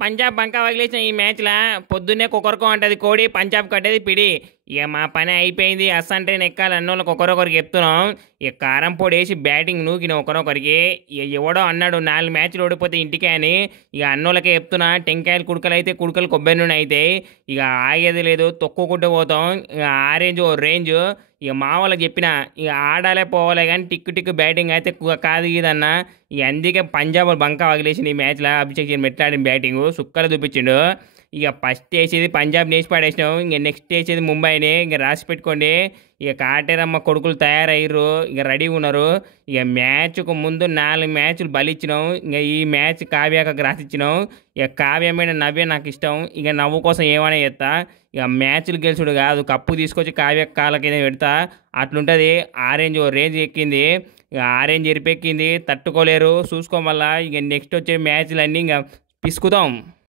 పంజాబ్ బంకా వదిలేసిన ఈ మ్యాచ్‌లా పొద్దున్నే కుకరుకో అంటది కోడి, పంజాబ్ కట్టేది పిడి. ఇక మా పని అయిపోయింది. అస్సంట్రైన్ ఎక్కాలి అన్నోళ్ళకి ఒకరొకరికి చెప్తున్నాం. ఇక కారం పొడేసి బ్యాటింగ్ నూకినాం ఒకరొకరికి. ఇక ఎవడో అన్నాడు 4 మ్యాచ్‌లు ఓడిపోతే ఇంటికే అని. ఇక అన్నోళ్ళకే చెప్తున్నా టెంకాయలు కుడకలైతే కుడకలు కొబ్బరి నూనె అయితాయి. ఇక ఆగేది లేదు తొక్కుకుంటూ పోతాం. ఇక ఆ రేంజ్ ఓ రేంజ్. ఇక మా వాళ్ళకి చెప్పిన ఇక ఆడాలే పోవాలే కానీ టిక్కు టిక్కు బ్యాటింగ్ అయితే కాదు ఇదన్న. ఇక అందుకే పంజాబ్ బంకా వదిలేసింది ఈ మ్యాచ్లో. అభిషేక్ శర్మ ఎట్లా ఆడిన బ్యాటింగ్ సుక్కలు చూపించిండు. ఇక ఫస్ట్ వేసేది పంజాబ్ నేసి పడేసినాం. ఇంక నెక్స్ట్ వేసేది ముంబైని. ఇంక రాసి పెట్టుకోండి. ఇక కాటేరమ్మ కొడుకులు తయారయ్యారు. ఇక రెడీగా ఉన్నారు. ఇక మ్యాచ్కు ముందు 4 మ్యాచ్లు బలిచ్చినాం. ఇక ఈ మ్యాచ్ కావ్యకు రాసిచ్చినాం. ఇక కావ్యమైన నవ్వే నాకు ఇష్టం. ఇక నవ్వు కోసం ఏమైనా చేస్తా. ఇక మ్యాచ్లు గెలుచుడు కాదు కప్పు తీసుకొచ్చి కావ్య కాళ్ళ కింద పెడతా. అట్లుంటుంది. ఆరెంజ్ ఓ రేంజ్ ఎక్కింది. ఇక ఆరెంజ్ ఎరిపెక్కింది తట్టుకోలేరు చూసుకోమల్లా. ఇక నెక్స్ట్ వచ్చే మ్యాచ్లన్నీ ఇంకా పిసుకుతాం.